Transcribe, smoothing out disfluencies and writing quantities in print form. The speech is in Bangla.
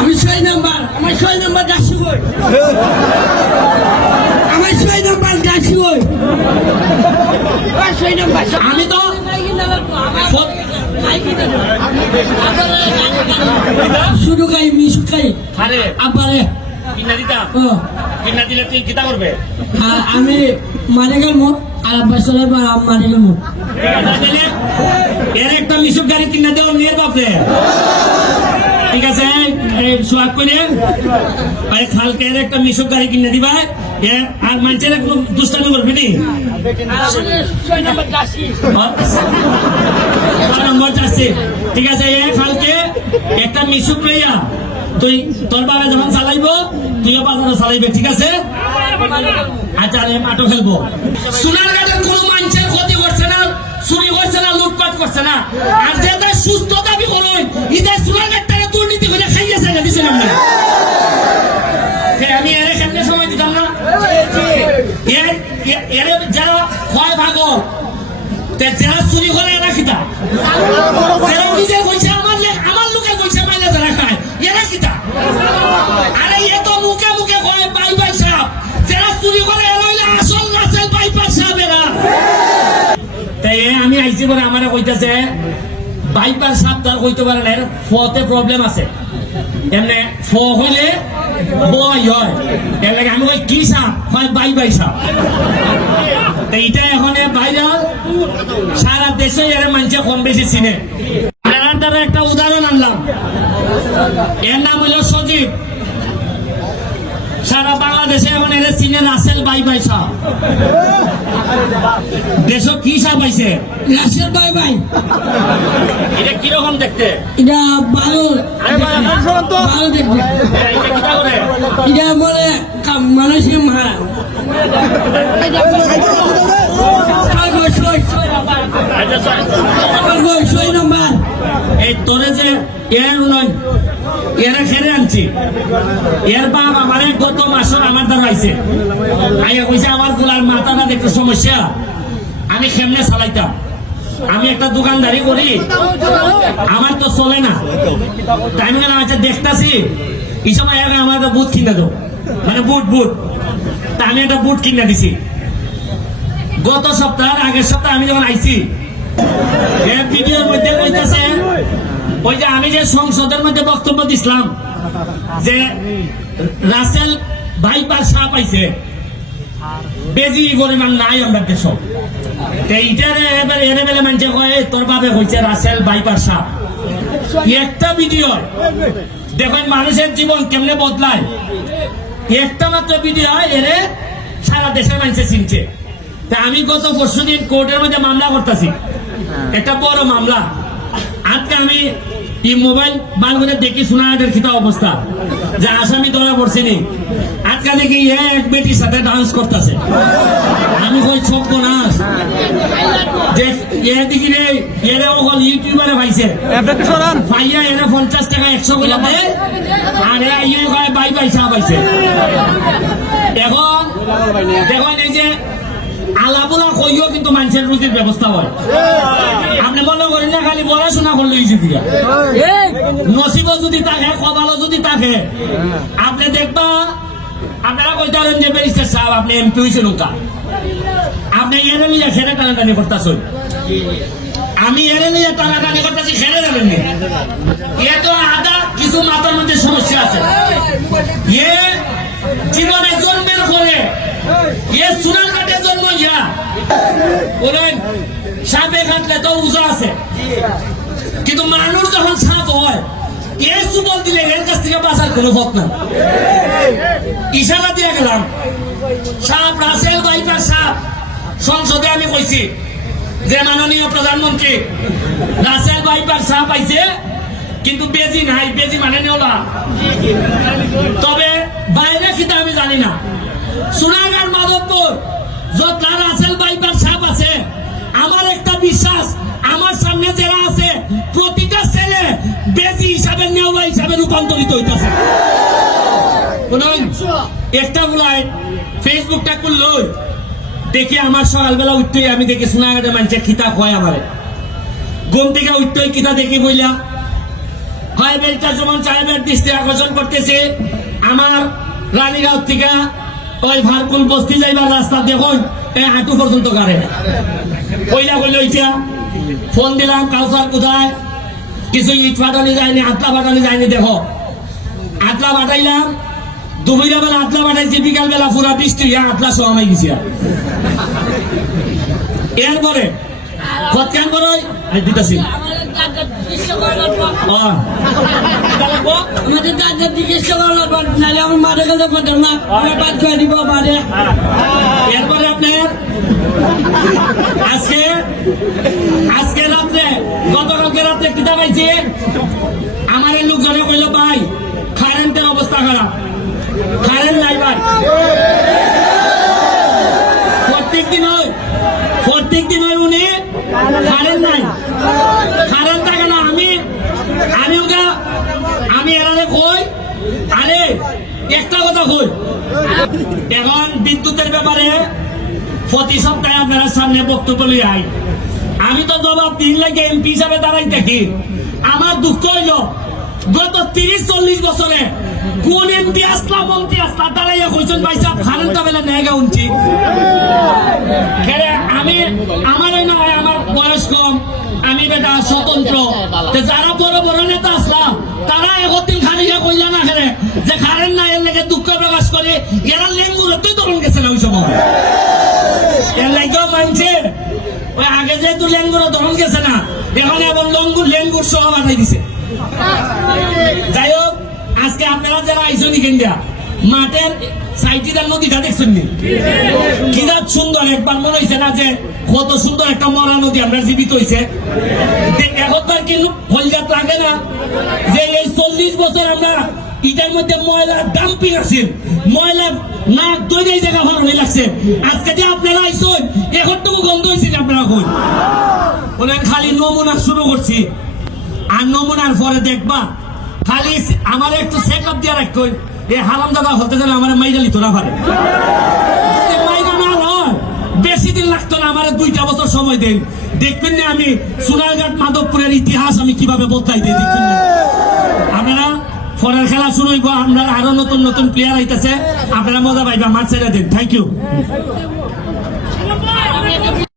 আমি 6 নাম্বার, আমার 6 নাম্বার যাচ্ছি কই, আমার 6 নাম্বার যাচ্ছি কই, 6 নাম্বার আমি তো শুরু খাই মিশু খাই আরে আবারে কিনা দিতা কিনা দিলে তুই কিতা করবে আমি মানে গেল আর আব্বাস মানে গেল এর একটা মিশুক গাড়ি কিনা দেওয়া নিয়ে বাপরে ঠিক আছে সোয়াগ করে খালকে একটা মিশুক গাড়ি কিনে দিবা আর মানুষের কোনো দুষ্টামি করবি নি 6 নাম্বার যাচ্ছি নম্বর চাচ্ছি ঠিক আছে খালকে একটা মিশুক লইয়া তুই তোর বাবা যখন চালাইবো তুইও বাজারে চালাইবে ঠিক আছে আচ্ছা আমি মাঠও খেলবো সোনারঘাটের কোনো মানুষের ক্ষতি করছে না চুরি করছে না লুটপাট করছে না আর যেটা সুস্থ দাবি করুন ঈদের সোনারঘাটটাকে দুর্নীতি করে খাইয়েছে না দিচ্ছেন আমি এর কেমনে সময় দিতাম না এর যারা হয় ভাগল যারা চুরি করে এরা খিতা যারা নিজে কইছে আমার লোকে কইছে মাইলে যারা খায় এরা খিতা আরে এ তো মুখে মুখে কয় বাইপাস সাহেব যারা চুরি করে এরা হইলে আসল রাসেল বাইপাস সাহেব এরা তাই আমি আইছি বলে আমার কইতাছে বাইপাস সাহেব তার কইতে পারে না এর ফতে প্রবলেম আছে এমনি ফ হইলে বয় হয় এর লাগে আমি কই কি সাহেব হয় বাইপাস সাহেব এইটা এখন ভাইরাল সারা দেশে এর মানুষে কম বেশি চিনে দ্বারা একটা উদাহরণ আনলাম এর নাম হলো সজীব সারা বাংলাদেশে এখন এর চিনে রাসেল বাইপাস সাহেব দেশ কি সাহেব পাইছে রাসেল ভাই এটা কিরকম দেখতে এটা ভালো ভালো দেখতে এটা বলে মানুষকে মারা এই তোরে যে এর নয় এরা খেলে আনছি এর বাপ আমার গত মাসের আমার দ্বারা আইছে আইয়া কইছে আমার ফুলার মাথাটা দেখতে সমস্যা আমি কেমনে চালাইতাম আমি একটা দোকানদারি করি আমার তো চলে না তাই আমি আচ্ছা দেখতাছি এই সময় আমার একটা বুট কিনে দেবো মানে বুট তা আমি একটা বুট কিনে দিছি গত সপ্তাহ আগের সপ্তাহে আমি যখন আইছি ভিডিওর মধ্যে কইতেছে ওই যে আমি যে সংসদের মধ্যে বক্তব্য দিছিলাম যে রাসেল বাইপাস সাহেব পাইছে বেজি পরিমাণ নাই আমরা দেশ এইটারে এবার এনে বেলে মানুষে কয় তোর বাবে হয়েছে রাসেল বাইপাস সাহেব একটা ভিডিও দেখেন মানুষের জীবন কেমনে বদলায় একটা মাত্র ভিডিও এরে সারা দেশের মানুষে চিনছে তা আমি গত পরশুদিন কোর্টের মধ্যে মামলা করতেছি একটা বড় মামলা আজকে আমি এই মোবাইল বার করে দেখি সোনারঘাটের খিতা অবস্থা যে আসামি ধরা পড়ছিনি আজকে দেখি এক বেটির সাথে ডান্স করতেছে আমি কই ছোট্ট নাচ যে দেখি রে এরা ওখানে ইউটিউবারে পাইছে পাইয়া এরা 50 টাকা 100 করে দেয় আর ইয়ে কয় বাইপাস সাহেব পাইছে এখন দেখুন এই যে আলাপুলা কইও কিন্তু মানুষের রুজির ব্যবস্থা হয় আপনি মনে করেন না খালি পড়াশোনা করলে দিয়া নসিবও যদি থাকে কপালও যদি থাকে আপনি দেখবা আপনারা কইতে পারেন যে ব্যারিস্টার সাহেব আপনি এমপি হয়েছেন ওটা আপনি এনে নিয়ে খেলে টানাটানি করতেছেন আমি এনে নিয়ে টানাটানি করতেছি খেলে যাবেন এ তো আদা কিছু মাথার মধ্যে সমস্যা আছে এ জীবনে জন্মের করে এ সোনারঘাটে জন্ম ইয়া বলেন সাপে কাটলে তো উজো আছে কিন্তু মানুষ যখন সাপ হয় এ সুবল দিলে এর কাছ থেকে বাঁচার কোনো পথ না ইশারা দিয়ে গেলাম সাপ রাসেল বাইপাস সাপ সংসদে আমি কইছি যে মাননীয় প্রধানমন্ত্রী রাসেল বাইপাস সাপ আইছে কিন্তু বেজি নাই বেজি মানে নেওয়া তবে বাইরে খিতা আমি জানি না সোনারঘাট মাধবপুর যত রাসেল বাইপাস সাহেব আছে আমার একটা বিশ্বাস আমার সামনে যারা আছে প্রতিটা ছেলে বেজি হিসাবে নেওয়া হিসাবে রূপান্তরিত হইতেছে একটা বলাই ফেসবুকটা করলো দেখি আমার সকালবেলা উঠতেই আমি দেখি সোনারঘাটের মানুষের খিতা হয় আমারে ঘুম থেকে উঠতে কিতা দেখি বইলা হয় বেলটা জমান সাহেবের দৃষ্টি আকর্ষণ করতেছে আমার রানীগাঁও থেকে ওই ভারকুল বস্তি যাইবার রাস্তা দেখুন এই হাঁটু পর্যন্ত গাড়ে কইলা বললো ওইটা ফোন দিলাম কাউসার কোথায় কিছু ইট ফাটানি যায়নি আটলা ফাটানি যায়নি দেখো আটলা ফাটাইলাম দুপুরের বেলা আটলা ফাটাইছি বিকাল বেলা পুরা বৃষ্টি আটলা সমাই গেছি এরপরে কতক্ষণ করে দিতেছি আমাদের দাদার চিকিৎসা করানো নাহলে আমার মারা গেলে পাঠাম না আমার বাদ করে দিব বাড়ে এরপরে আপনার আজকে আজকে রাত্রে গতকালকে রাত্রে কিতা পাইছি আমার এই লোকজনে কইল ভাই কারেন্টের অবস্থা খারাপ কারেন্ট নাই ভাই প্রত্যেক দিন হয় উনি কারেন্ট নাই কারেন্ট থাকে না আমি এরারে কই আরে একটা কথা কই এখন বিদ্যুতের ব্যাপারে প্রতি সপ্তাহে আপনারা সামনে বক্তব্য লিয়ে আই আমি তো জবাব দিন লাগে এমপি হিসাবে দাঁড়াই দেখি আমার দুঃখ হইল গত 30-40 বছরে কোন এমপি আসলা মন্ত্রী আসলা দাঁড়াইয়া কইছেন ভাই সাহেব কারেন্টটা বেলা নেগা উঠছি আমি আমার নয় আমার বয়স কম আমি বেটা স্বতন্ত্র যারা বড় বড় নেতা আসলাম তারা একদিন খালি কইলা না খেলে যে কারেন্ট না এর লেগে দুঃখ প্রকাশ করে এরা লেঙ্গুর তুই তখন গেছে না ওই সময় এর লাগেও মানছে ওই আগে যেহেতু লেঙ্গুর ধরন গেছে না এখন এমন লেঙ্গুর সহ বানাই দিছে যাই হোক আজকে আপনারা যারা আইসন ইন্ডিয়া মাঠের সাইটিদার নদীটা দেখছেন নি কিরা সুন্দর একবার মনে হয়েছে না যে কত সুন্দর একটা মরা নদী আমরা জীবিত হয়েছে একবার কিন্তু হলজাত লাগে না যে এই 40 বছর আমরা ইটার মধ্যে ময়লার ডাম্পিং আছে ময়লা না তৈরি জায়গা ভালো লাগছে আজকে যে আপনারা আইসন এখনটুকু গন্ধ হয়েছে আপনারা কই ওনার খালি নমুনা শুরু করছি আর নমুনার পরে দেখবা খালি আমার একটু চেক আপ দিয়ে রাখ কই এই হারাম দাদা হতে যেন আমার মাইরালি তোরা পারে মাইরা না হয় বেশি দিন লাগতো না আমার 2টা বছর সময় দেন দেখবেন না আমি সোনারঘাট মাধবপুরের ইতিহাস আমি কিভাবে বদলাই দিই দেখবেন না আপনারা পরের খেলা শুরু হইব আমরা আরো নতুন নতুন প্লেয়ার আইতেছে আপনারা মজা পাইবা মাঠ ছেড়ে দিন থ্যাংক ইউ